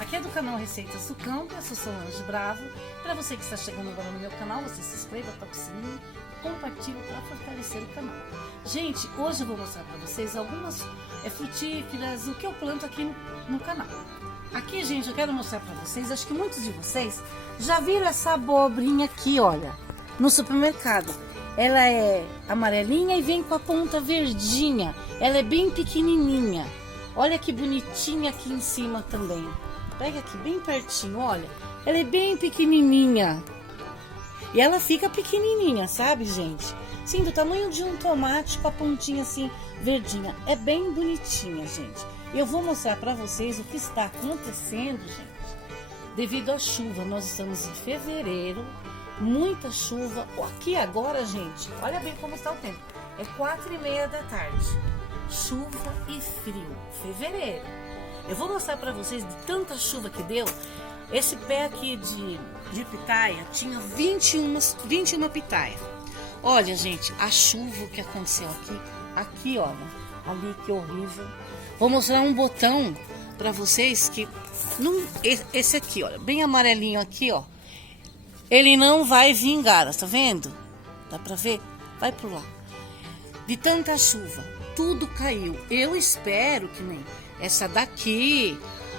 Aqui é do canal Receitas do Campo, eu sou Solange Bravo. Para você que está chegando agora no meu canal, você se inscreva, toque o sininho, compartilhe para fortalecer o canal. Gente, hoje eu vou mostrar para vocês algumas frutíferas, o que eu planto aqui no canal. Aqui, gente, eu quero mostrar para vocês, acho que muitos de vocês já viram essa abobrinha aqui, olha, no supermercado. Ela é amarelinha e vem com a ponta verdinha, ela é bem pequenininha. Olha que bonitinha aqui em cima também. Pega aqui bem pertinho, olha. Ela é bem pequenininha. E ela fica pequenininha, sabe, gente? Sim, do tamanho de um tomate com a pontinha assim, verdinha. É bem bonitinha, gente. Eu vou mostrar pra vocês o que está acontecendo, gente. Devido à chuva, nós estamos em fevereiro. Muita chuva. Aqui agora, gente, olha bem como está o tempo. É 4h30 da tarde. Chuva e frio. Fevereiro. Eu vou mostrar para vocês de tanta chuva que deu. Esse pé aqui de pitaia tinha 21 pitaias. Olha, gente, a chuva que aconteceu aqui, olha, ali, que horrível. Vou mostrar um botão para vocês que esse aqui, olha, bem amarelinho aqui, ó. Ele não vai vingar, tá vendo? Dá para ver? Vai pro lá. De tanta chuva, tudo caiu. Eu espero que nem essa daqui,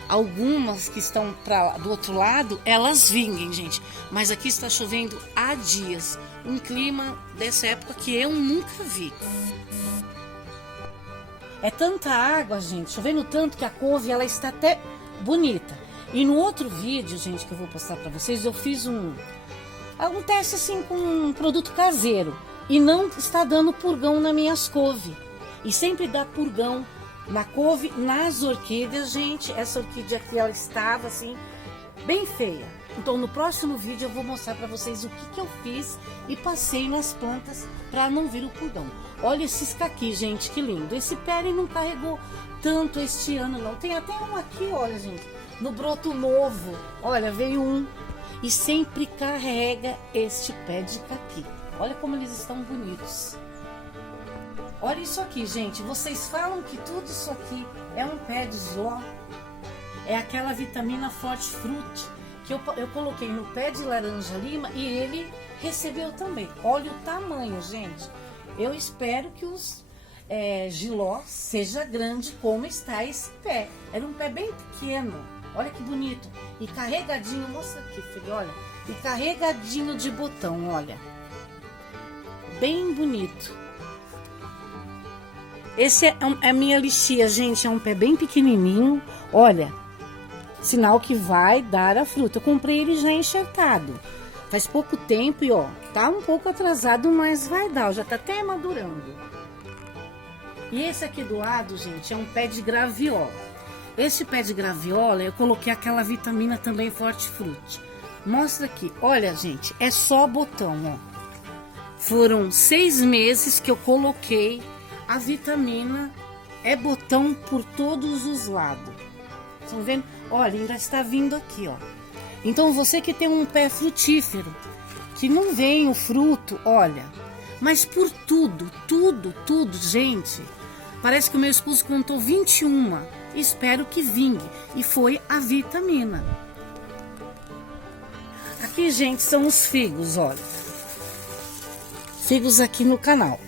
algumas que estão do outro lado, elas vinguem, gente. Mas aqui está chovendo há dias. Um clima dessa época que eu nunca vi. É tanta água, gente, chovendo tanto que a couve, ela está até bonita. E no outro vídeo, gente, que eu vou postar para vocês, eu fiz um teste assim com um produto caseiro. E não está dando purgão nas minhas couve. E sempre dá purgão na couve, nas orquídeas, gente. Essa orquídea aqui, ela estava assim, bem feia. Então no próximo vídeo eu vou mostrar para vocês o que eu fiz e passei nas plantas para não vir o purgão. Olha esses caqui, gente, que lindo. Esse pé ele não carregou tanto este ano, não. Tem até um aqui, olha, gente, no broto novo. Olha, veio um. E sempre carrega este pé de caqui. Olha como eles estão bonitos. Olha isso aqui, gente. Vocês falam que tudo isso aqui é um pé de zó. É aquela vitamina Forte Fruit que eu coloquei no pé de laranja lima e ele recebeu também. Olha o tamanho, gente. Eu espero que os giló seja grande como está esse pé. Era um pé bem pequeno. Olha que bonito. E carregadinho, mostra aqui, filho, olha. E carregadinho de botão, olha. Bem bonito. Esse é a minha lixia, gente. É um pé bem pequenininho. Olha, sinal que vai dar a fruta. Eu comprei ele já enxertado. Faz pouco tempo e ó, tá um pouco atrasado, mas vai dar. Já tá até madurando. E esse aqui do lado, gente, é um pé de graviola. Esse pé de graviola, eu coloquei aquela vitamina também Forte Fruit. Mostra aqui. Olha, gente, é só botão, ó. Foram 6 meses que eu coloquei a vitamina, é botão por todos os lados. Estão vendo? Olha, ainda está vindo aqui, ó. Então você que tem um pé frutífero, que não vem o fruto, olha. Mas por tudo, gente. Parece que o meu esposo contou 21. Espero que vingue. E foi a vitamina. Aqui, gente, são os figos, olha. Figos aqui no canal.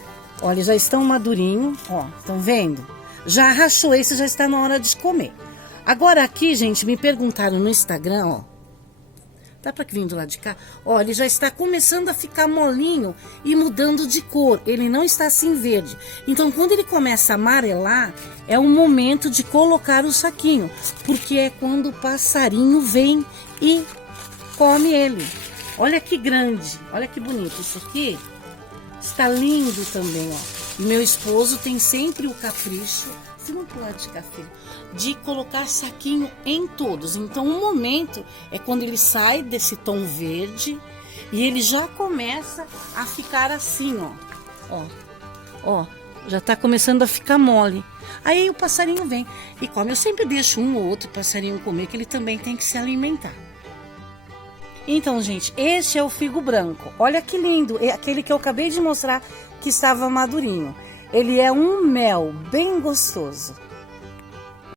Olha, já estão madurinhos, ó, estão vendo? Já rachou, esse já está na hora de comer. Agora aqui, gente, me perguntaram no Instagram, ó. Dá pra vir do lado de cá? Ó, ele já está começando a ficar molinho e mudando de cor. Ele não está assim verde. Então, quando ele começa a amarelar, é o momento de colocar o saquinho. Porque é quando o passarinho vem e come ele. Olha que grande, olha que bonito. Isso aqui está lindo também, ó. E meu esposo tem sempre o capricho, se não pular de café, de colocar saquinho em todos. Então, o momento é quando ele sai desse tom verde e ele já começa a ficar assim, ó. Ó, já tá começando a ficar mole. Aí o passarinho vem e come. Eu sempre deixo um ou outro passarinho comer, que ele também tem que se alimentar. Então, gente, este é o figo branco. Olha que lindo, é aquele que eu acabei de mostrar que estava madurinho. Ele é um mel bem gostoso.